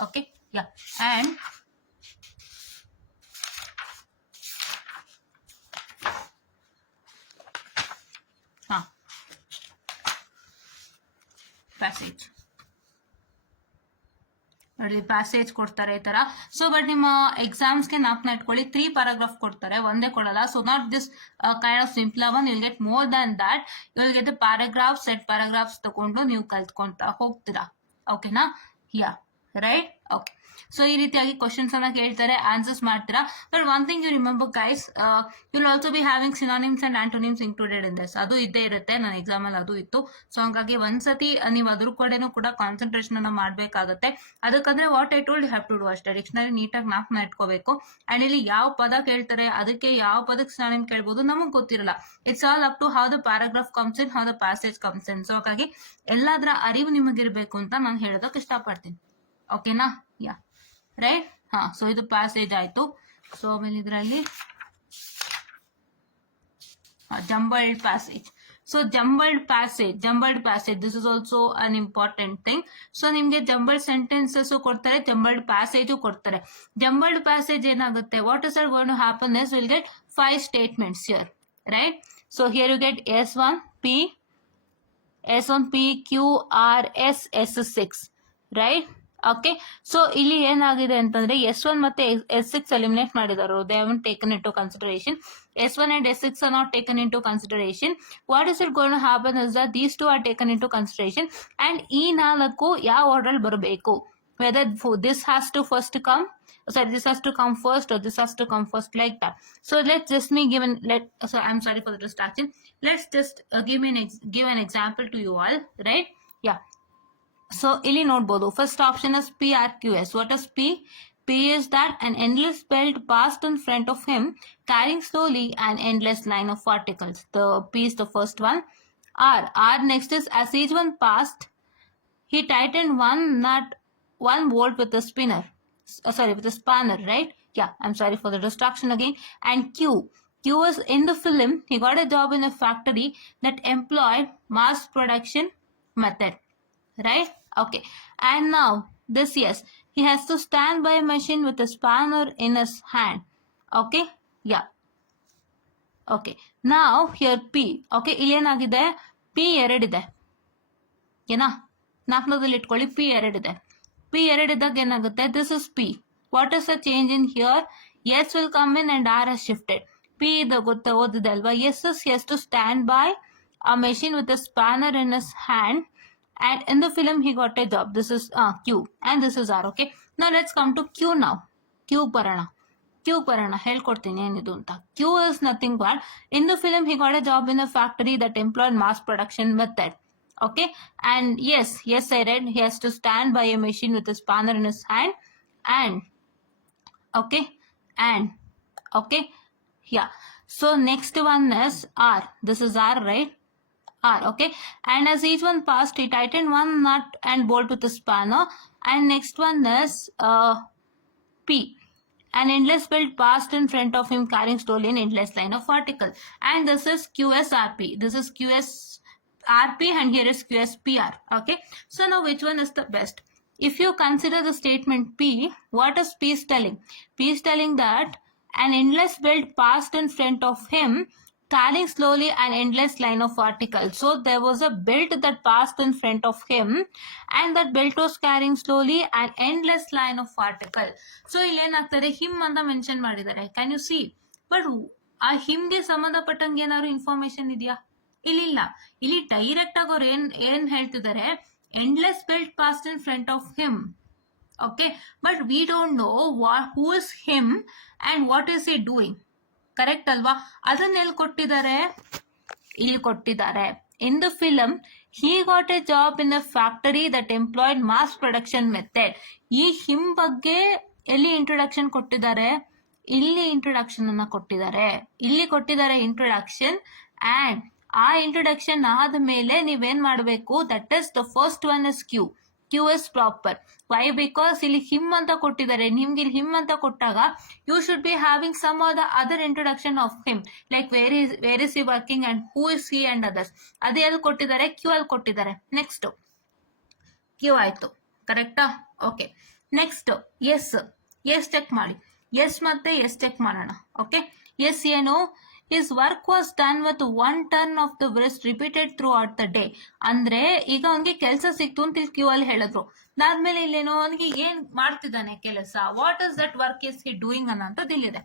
Okay, yeah. ಅಂಡ್ ಪ್ಯಾಸೇಜ್ ನೋಡಿ, ಪ್ಯಾಸೇಜ್ ಕೊಡ್ತಾರೆ ಈ ತರ. ಸೊ ಬಟ್ ನಿಮ್ಮ ಎಕ್ಸಾಮ್ಸ್ಗೆ ನಾಲ್ಕನ್ನ ಇಟ್ಕೊಳ್ಳಿ, 3 ಪ್ಯಾರಾಗ್ರಾಫ್ ಕೊಡ್ತಾರೆ, ಒಂದೇ ಕೊಡಲ್ಲ. So not this kind of simple one, will get more than that. Will get the paragraph, set paragraphs ತಗೊಂಡು ನೀವು ಕಲ್ತ್ಕೊಂತ ಹೋಗ್ತೀರಾ. ಓಕೆನಾ? Yeah, right? ಓಕೆ. ಸೊ ಈ ರೀತಿಯಾಗಿ ಕ್ವಶನ್ಸ್ ಅನ್ನ ಕೇಳ್ತಾರೆ, ಆನ್ಸರ್ಸ್ ಮಾಡ್ತೀರಾ. But one thing you remember guys, will also be having synonyms and antonyms included in this. ಅದು ಇದ್ದೇ ಇರುತ್ತೆ, ನನ್ನ ಎಕ್ಸಾಮ್ ಅಲ್ಲಿ ಅದು ಇತ್ತು. ಸೊ ಹಂಗಾಗಿ ಒಂದ್ಸತಿ ನೀವು ಅದ್ರ ಕಡೆನೂ ಕೂಡ ಕಾನ್ಸಂಟ್ರೇಷನ್ ಅನ್ನ ಮಾಡ್ಬೇಕಾಗತ್ತೆ. ಅದಕ್ಕಂದ್ರೆ what I told, you have to do ಅಷ್ಟೇ. ಡಿಕ್ಷನರಿ ನೀಟಾಗಿ 4 ಇಟ್ಕೋಬೇಕು. ಅಂಡ್ ಇಲ್ಲಿ ಯಾವ ಪದ ಕೇಳ್ತಾರೆ, ಅದಕ್ಕೆ ಯಾವ ಪದಕ್ಕೆ ಸಿನಾನಿಮ್ ಕೇಳ್ಬೋದು ನಮಗ್ ಗೊತ್ತಿರಲ್ಲ. It's all up to how the paragraph comes in, how the passage comes in. So ಹಾಗಾಗಿ ಎಲ್ಲಾದ್ರ ಅರಿವು ನಿಮಗಿರ್ಬೇಕು ಅಂತ ನಾನು ಹೇಳೋದಕ್ಕೆ ಇಷ್ಟಪಡ್ತೀನಿ. ಓಕೆನಾ? Yeah, right? ಸೊ ಇದು ಪ್ಯಾಸೇಜ್ ಆಯ್ತು. ಸೊ ಆಮೇಲೆ ಇದರಲ್ಲಿ jumbled passage. So jumbled passage this is also an important thing. So ನಿಮ್ಗೆ ಜಂಬಲ್ಡ್ ಸೆಂಟೆನ್ಸಸ್ ಕೊಡ್ತಾರೆ, ಜಂಬಲ್ಡ್ ಪ್ಯಾಸೇಜು ಕೊಡ್ತಾರೆ. ಜಂಬಲ್ಡ್ ಪ್ಯಾಸೇಜ್ ಏನಾಗುತ್ತೆ, what is going to happen is, will get 5 statements here, right? So here you get S1 P Q R S S6, right? Okay, so ಇಲ್ಲಿ ಏನಾಗಿದೆ ಅಂತಂದ್ರೆ S1 ಮತ್ತೆ S6 eliminate ಮಾಡಿದಾರು. They haven't taken into consideration. S1 and S6 are not taken into consideration. What is it going to happen is that these two are taken into consideration and ಈ ನಾಲ್ಕು ಯಾವ order ಬರಬೇಕು, whether this has to first come, sorry, this has to come first or this has to come first, like that. So let's just me give an so I'm sorry for the distraction. Let's just give an example to you all, right? Yeah. So ಇಲ್ಲಿ ನೋಡ್ಬೋದು, first option is PRQS. What is P? P is that an endless belt passed in front of him carrying slowly an endless line of particles. The P is the first one. R next is as each one passed, he tightened one bolt with a spinner. With a spanner, right? Yeah, I'm sorry for the distraction again. And Q was in the film. He got a job in a factory that employed mass production method. Right? Okay. And now this, yes, he has to stand by a machine with a spanner in his hand. Okay? Yeah. Okay. Now here P. Okay, ಇಲ್ಲಿ ಏನಾಗಿದೆ, P ಎರಡಿದೆ ಏನಾ, ನಾಲ್ಕನೇದಲ್ಲಿ ಇಟ್ಕೊಳ್ಳಿ. P ಎರಡಿದೆ. P ಎರಡಿದ್ದಾಗ ಏನಾಗುತ್ತೆ, this is P. What is the change in here? S will come in and R has shifted. P ಇದು ಗೊತ್ತ ಓದಿದೆ ಅಲ್ವಾ. S is he has to stand by a machine with a spanner in his hand. And in the film he got a job. This is Q and this is R. Okay, now let's come to Q now. Q parana ಹೇಳ್ಕೊಡ್ತೀನಿ ಏನಿದು ಅಂತ. Q is nothing but in the film he got a job in a factory that employed mass production method. Okay, and yes I read he has to stand by a machine with a spanner in his hand and okay yeah. So next one is R. This is R, right? Okay, and as each one passed he tightened one nut and bolt with a spanner. And next one is P. An endless belt passed in front of him carrying slowly an endless line of particle. And this is QSRP. This is QSRP and here is QSPR. Okay, so now which one is the best? If you consider the statement P, what is P is telling? P is telling that an endless belt passed in front of him carrying slowly an endless line of particles. So there was a belt that passed in front of him and that belt was carrying slowly an endless line of particle. So ಇಲ್ಲಿ ಏನಾಗ್ತದೆ, him ಅಂತ mention ಮಾಡಿದ್ದಾರೆ. Can U C? But ಆ ಹಿಮ್ಗೆ ಸಂಬಂಧಪಟ್ಟಂಗೆ ಏನಾದ್ರು information ಇದೆಯಾ? ಇಲ್ಲಿಲ್ಲ. ಇಲ್ಲಿ ಡೈರೆಕ್ಟ್ ಆಗಿ ಅವ್ರು ಏನ್ ಹೇಳ್ತಿದ್ದಾರೆ, endless belt passed in front of him. Okay, but we don't know who is him and what is he doing. Correct ಅಲ್ವಾ? ಅದನ್ನ ಎಲ್ಲಿ ಕೊಟ್ಟಿದ್ದಾರೆ, ಇಲ್ಲಿ ಕೊಟ್ಟಿದ್ದಾರೆ. In the film he got a job in a factory that employed mass production method. ಈ him ಬಗ್ಗೆ ಎಲ್ಲಿ introduction ಕೊಟ್ಟಿದ್ದಾರೆ, ಇಲ್ಲಿ ಇಂಟ್ರೊಡಕ್ಷನ್ ಅನ್ನ ಕೊಟ್ಟಿದ್ದಾರೆ. ಇಲ್ಲಿ ಕೊಟ್ಟಿದ್ದಾರೆ ಇಂಟ್ರೊಡಕ್ಷನ್. ಅಂಡ್ ಆ ಇಂಟ್ರೊಡಕ್ಷನ್ ಆದ್ಮೇಲೆ ನೀವೇನ್ ಮಾಡಬೇಕು, that is the first one is Q. Q is proper. Why? Because ಇಲ್ಲಿ ಹಿಮ್ ಅಂತ ಕೊಟ್ಟಿದ್ದಾರೆ. ನಿಮ್ಗೆ ಇಲ್ಲಿ ಹಿಮ್ ಅಂತ ಕೊಟ್ಟಾಗ you should be having some of the other introduction of him, like where is he working and who is he and others. ಅದೇ ಎಲ್ಲಿ ಕೊಟ್ಟಿದ್ದಾರೆ, Q ಅಲ್ಲಿ ಕೊಟ್ಟಿದ್ದಾರೆ. ನೆಕ್ಸ್ಟ್ Q ಆಯ್ತು, ಕರೆಕ್ಟಾ? ಓಕೆ, ನೆಕ್ಸ್ಟ್ ಎಸ್ ಚೆಕ್ ಮಾಡಿ. ಎಸ್ ಮತ್ತೆ ಎಸ್ ಚೆಕ್ ಮಾಡೋಣ. ಓಕೆ, ಎಸ್ ಏನು, his work was done with one turn of the wrist repeated throughout the day. ಅಂದ್ರೆ ಈಗ ಅವನಿಗೆ ಕೆಲಸ ಸಿಕ್ತು ಅಂತ ಇಲ್ಲಿ Q ಅಲ್ಲಿ ಹೇಳಿದ್ರು. ಅದಾದ್ಮೇಲೆ ಇಲ್ಲೇನೋ ಅವನಿಗೆ ಏನ್ ಮಾಡ್ತಿದ್ದಾನೆ ಕೆಲಸ, what is that work is he doing ಅನ್ನೋಂಥದ್ದು ಇಲ್ಲಿದೆ.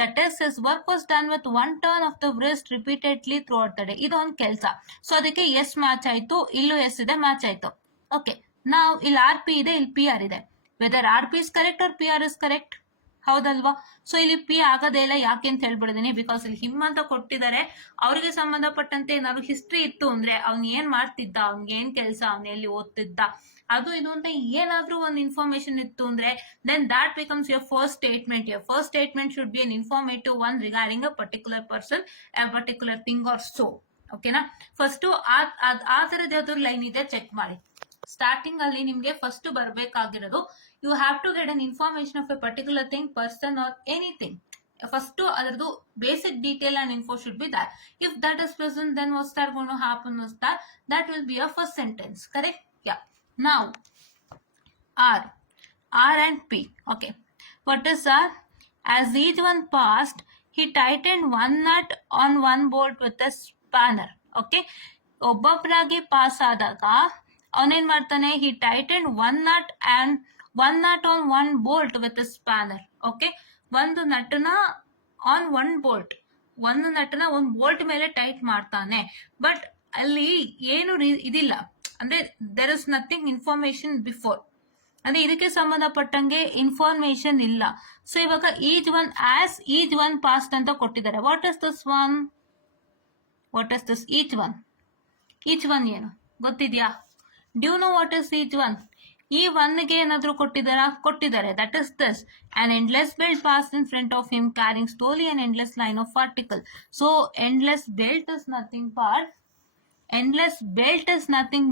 That is his work was done with one turn of the wrist repeatedly throughout the day. ಇದು ಒಂದು ಕೆಲಸ. ಸೊ ಅದಕ್ಕೆ ಎಸ್ ಮ್ಯಾಚ್ ಆಯ್ತು, ಇಲ್ಲೂ ಎಸ್ ಇದೆ, ಮ್ಯಾಚ್ ಆಯ್ತು. ಓಕೆ, ನಾವು ಇಲ್ಲಿ ಆರ್ ಪಿ ಇದೆ, ಇಲ್ಲಿ PR ಇದೆ. Whether R P is correct or PR is correct, ಹೌದಲ್ವಾ? ಸೊ ಇಲ್ಲಿ P ಆಗೋದೇ ಇಲ್ಲ. ಯಾಕೆ ಅಂತ ಹೇಳ್ಬಿಡಿದೀನಿ, ಬಿಕಾಸ್ ಇಲ್ಲಿ ಹಿಮ್ ಅಂತ ಕೊಟ್ಟಿದ್ದಾರೆ. ಅವ್ರಿಗೆ ಸಂಬಂಧಪಟ್ಟಂತೆ ಏನಾದ್ರು ಹಿಸ್ಟ್ರಿ ಇತ್ತು ಅಂದ್ರೆ ಅವ್ನ್ ಏನ್ ಮಾಡ್ತಿದ್ದ, ಅವ್ನಿಗೆ ಏನ್ ಕೆಲಸ, ಅವ್ನ ಎಲ್ಲಿ ಓದ್ತಿದ್ದ, ಅದು ಇದು ಅಂತ ಏನಾದ್ರೂ ಒಂದು ಇನ್ಫಾರ್ಮೇಶನ್ ಇತ್ತು ಅಂದ್ರೆ then that becomes your first statement. Your first statement should be an informative one regarding a particular person, a particular thing or so. ಓಕೆನಾ? ಫಸ್ಟ್ ಆ ತರದ ಯಾವ್ದಾದ್ರು ಲೈನ್ ಇದೆ ಚೆಕ್ ಮಾಡಿ. ಸ್ಟಾರ್ಟಿಂಗ್ ಅಲ್ಲಿ ನಿಮ್ಗೆ first ಬರ್ಬೇಕಾಗಿರೋದು, you have to get an information of a particular thing, person or anything. First adrದು basic detail and info should be there. If that is present, then what's that going to happen is that will be your first sentence, correct? Yeah. Now R and P. Okay, what is R? As each one passed, he tightened one nut on one bolt with a spanner. Okay, ಒಬ್ಬೊಬ್ಬರಾಗಿ pass ಆದಾಗ ಅವನೇನ್ ಮಾಡ್ತಾನೆ, he tightened one nut and one nut on one bolt with a spanner. Okay, ಒಂದು ನಟನ on one bolt, ಒಂದು ನಟನ ಒಂದು bolt ಮೇಲೆ ಟೈಟ್ ಮಾಡ್ತಾನೆ. ಬಟ್ ಅಲ್ಲಿ ಏನು ಇದಿಲ್ಲ, ಅಂದ್ರೆ there is nothing information before, ಅಂದ್ರೆ ಇದಕ್ಕೆ ಸಂಬಂಧಪಟ್ಟಂಗೆ ಇನ್ಫಾರ್ಮೇಶನ್ ಇಲ್ಲ. ಸೊ ಇವಾಗ each one as each one past ಅಂತ ಕೊಟ್ಟಿದ್ದಾರೆ. What is this one, what is this each one? Each one ಏನು ಗೊತ್ತಿದ್ಯಾ? Do you know what is each one? ಈ ಒನ್ಗೆ ಏನಾದ್ರು ಕೊಟ್ಟಿದ್ದಾರೆ. That is this: an endless belt passed in front of him carrying slowly an endless line of article. So endless belt is nothing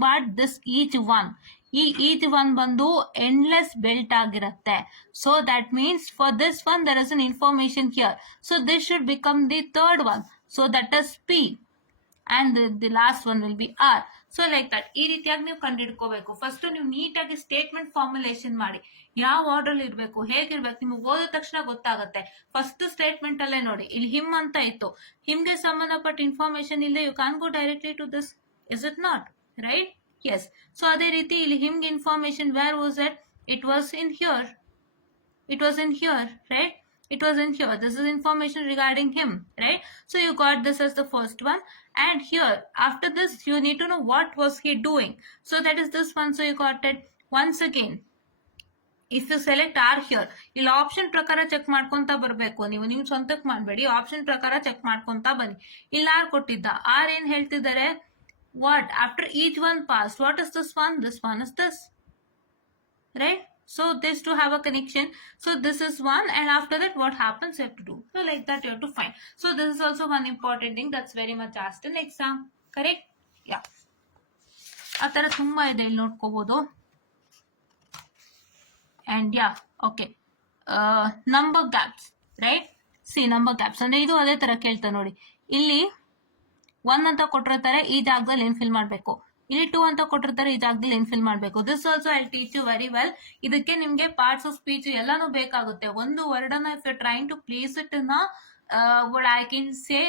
but this each one. ಈ each one ಬಂದು endless belt ಆಗಿರುತ್ತೆ. So that means for this one there is an information here. So this should become the third one. So that is P and the last one will be R. So like that. ಈ ರೀತಿಯಾಗಿ ನೀವು ಕಂಡುಹಿಡ್ಕೋಬೇಕು. First ನೀವು ನೀಟಾಗಿ statement formulation ಮಾಡಿ, ಯಾವ order ಇರಬೇಕು, ಹೇಗಿರ್ಬೇಕು, ನಿಮ್ಗೆ ಓದಿದ ತಕ್ಷಣ ಗೊತ್ತಾಗುತ್ತೆ. ಫಸ್ಟ್ ಸ್ಟೇಟ್ಮೆಂಟ್ ಅಲ್ಲೇ ನೋಡಿ, ಇಲ್ಲಿ ಹಿಮ್ ಅಂತ ಇತ್ತು, ಹಿಮ್ಗೆ ಸಂಬಂಧಪಟ್ಟ ಇನ್ಫಾರ್ಮೇಶನ್ ಇಲ್ಲದೆ you can go directly to this, is it not right? Yes. So ಅದೇ ರೀತಿ ಇಲ್ಲಿ ಹಿಮ್ಗೆ information where was it? It was in here, right? It was in here. This is information regarding him, right? So you got this as the first one. And here, after this, you need to know what was he doing. So that is this one. So you got it. Once again, if you select R here, ಇಲ್ಲಿ option ಪ್ರಕಾರ check ಮಾಡ್ಕೊಂತ ಬರಬೇಕು. ನೀವು ನಿಮ್ ಸ್ವಂತಕ್ಕೆ ಮಾಡಬೇಡಿ, option ಪ್ರಕಾರ check ಮಾಡ್ಕೊಂತ ಬನ್ನಿ. ಇಲ್ಲಿ ಆರ್ ಕೊಟ್ಟಿದ್ದ, ಆರ್ ಏನ್ ಹೇಳ್ತಿದ್ದಾರೆ? What after each one pass, what is this one? This one is this, right? So these two have a connection. So this is one, and after that what happens you have to do. So like that you have to find. So this is also one important thing that's very much asked in exam. Correct? Yeah. ಆ ತರ ತುಂಬಾ ಇದೆ, ಇಲ್ಲಿ ನೋಡ್ಕೋಬಹುದು. And yeah, okay. Number gaps, right? See, number gaps ಅಂದ್ರೆ ಇದು ಅದೇ ತರ ಕೇಳ್ತಾ ನೋಡಿ. ಇಲ್ಲಿ 1 ಅಂತ ಕೊಟ್ಟಿರ್ತಾರೆ, ಈ ಜಾಗದಲ್ಲಿ ಏನ್ ಫಿಲ್ ಮಾಡ್ಬೇಕು. ಇಲ್ಲಿ 2 ಅಂತ ಕೊಟ್ಟಿರ್ತಾರೆ, ಈ ಜಾಗದಲ್ಲಿ ಏನ್ ಫಿಲ್ ಮಾಡ್ಬೇಕು. This also I teach you very well. ಇದಕ್ಕೆ ನಿಮ್ಗೆ ಪಾರ್ಟ್ಸ್ ಆಫ್ ಸ್ಪೀಚ್ ಎಲ್ಲಾನು ಬೇಕಾಗುತ್ತೆ. ಒಂದು ವರ್ಡ್ ಅನ್ನ if you trying to place it in what I can say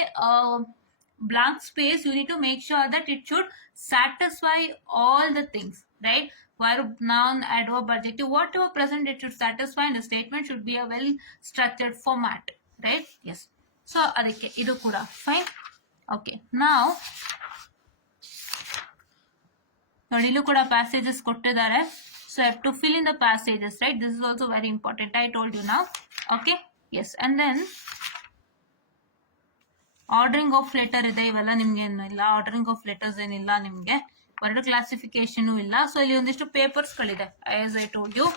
blank space, you need to make sure that it should satisfy all the things, right? Verb, noun, adverb, adjective, whatever present it should satisfy, and the statement should be a well structured format, right? Yes. So adike idu kuda fine. Okay, now ನೋಡಿಲು ಕೂಡ passages ಕೊಟ್ಟಿದ್ದಾರೆ. So I have to fill in the passages, right? This is also very important. I told you now. Okay, yes. And then ordering of letter ಇದೆ, ಇವೆಲ್ಲ ನಿಮ್ಗೆ ಏನು ಇಲ್ಲ. Ordering of letters ಏನಿಲ್ಲ ನಿಮ್ಗೆ, word classification ಇಲ್ಲ. So ಇಲ್ಲಿ ಒಂದಿಷ್ಟು ಪೇಪರ್ಸ್ ಗಳಿದೆ, as I told you.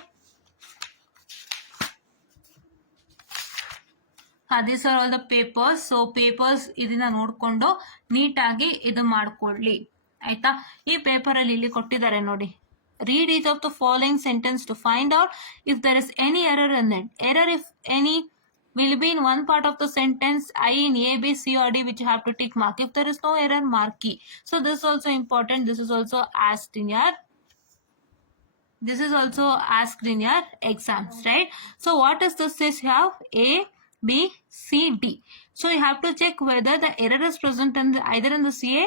These are all the papers. So papers ಇದನ್ನ ನೋಡ್ಕೊಂಡು ನೀಟಾಗಿ ಇದು ಮಾಡ್ಕೊಳ್ಳಿ, ಆಯ್ತಾ? ಈ ಪೇಪರ್ ಅಲ್ಲಿ ಇಲ್ಲಿ ಕೊಟ್ಟಿದ್ದಾರೆ ನೋಡಿ. Read each of the following sentence to find out if there is any error in it. Error, if any, will be in one part of the sentence, I in A, B, C or D, which you have to tick mark. If there is no error, mark key. So this is also important. This is also asked in your exams, right? So what is this? Is you have A, B, C, D. So you have to check whether the error is present in either in the CA,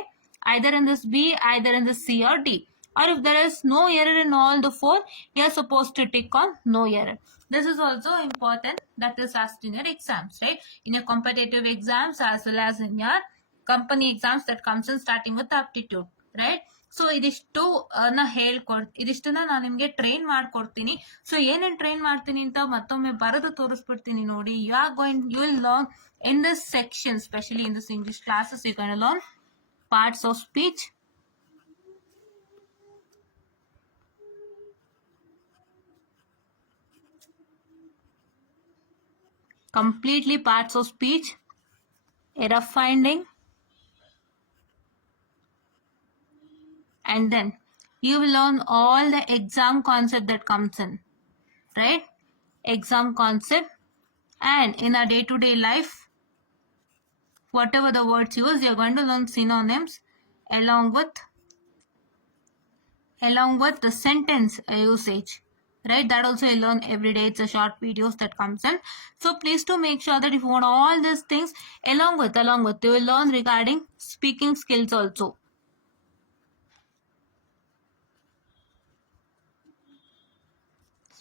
either in this B, either in the C or D. Or if there is no error in all the four, you are supposed to tick on no error. This is also important. That is asked in your exams, right? In your competitive exams as well as in your company exams that comes in starting with aptitude, right? So ಇದಿಷ್ಟು ಇದಿಷ್ಟನ್ನ ನಾನು ನಿಮ್ಗೆ train ಮಾಡ್ಕೊಡ್ತೀನಿ. So ಏನೇನ್ train ಮಾಡ್ತೀನಿ ಅಂತ ಮತ್ತೊಮ್ಮೆ ಬರೆದು ತೋರಿಸ್ಬಿಡ್ತೀನಿ ನೋಡಿ. You will learn in this section, especially in this English classes, you're going to learn parts of speech, completely parts of speech, error finding, and then you will learn all the exam concept that comes in, right? Exam concept. And in our day-to-day life, whatever the words used, you're going to learn synonyms along with the sentence usage, right? That also you learn every day. It's a short videos that comes in. So please to make sure that if you want all these things along with you will learn regarding speaking skills also.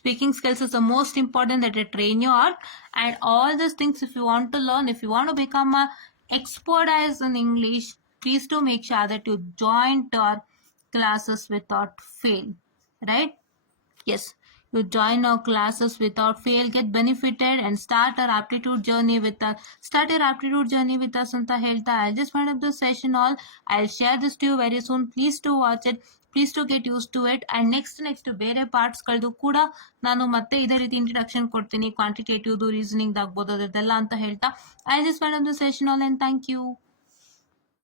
speaking skills is the most important that you train you on. And all these things, if you want to learn, if you want to become a expert as in English, please do make sure that you join our classes without fail, right? Yes, you join our classes without fail, get benefited, and start our aptitude journey with us. Start your aptitude journey with us ಅಂತ ಹೇಳ್ತಾ I'll just wind up the session all. I'll share this to you very soon. Please do watch it. Please to get used to it. And next ಬೇರೆ ಪಾರ್ಟ್ಸ್ಗಳದ್ದು ಕೂಡ ನಾನು ಮತ್ತೆ ಇದೇ ರೀತಿ introduction ಕೊಡ್ತೀನಿ. ಕ್ವಾಂಟಿಟೇಟಿವ್ದು, reasoning ಆಗ್ಬೋದು ಅದರದೆಲ್ಲ ಅಂತ ಹೇಳ್ತಾ I'll just wind up the session all and thank you.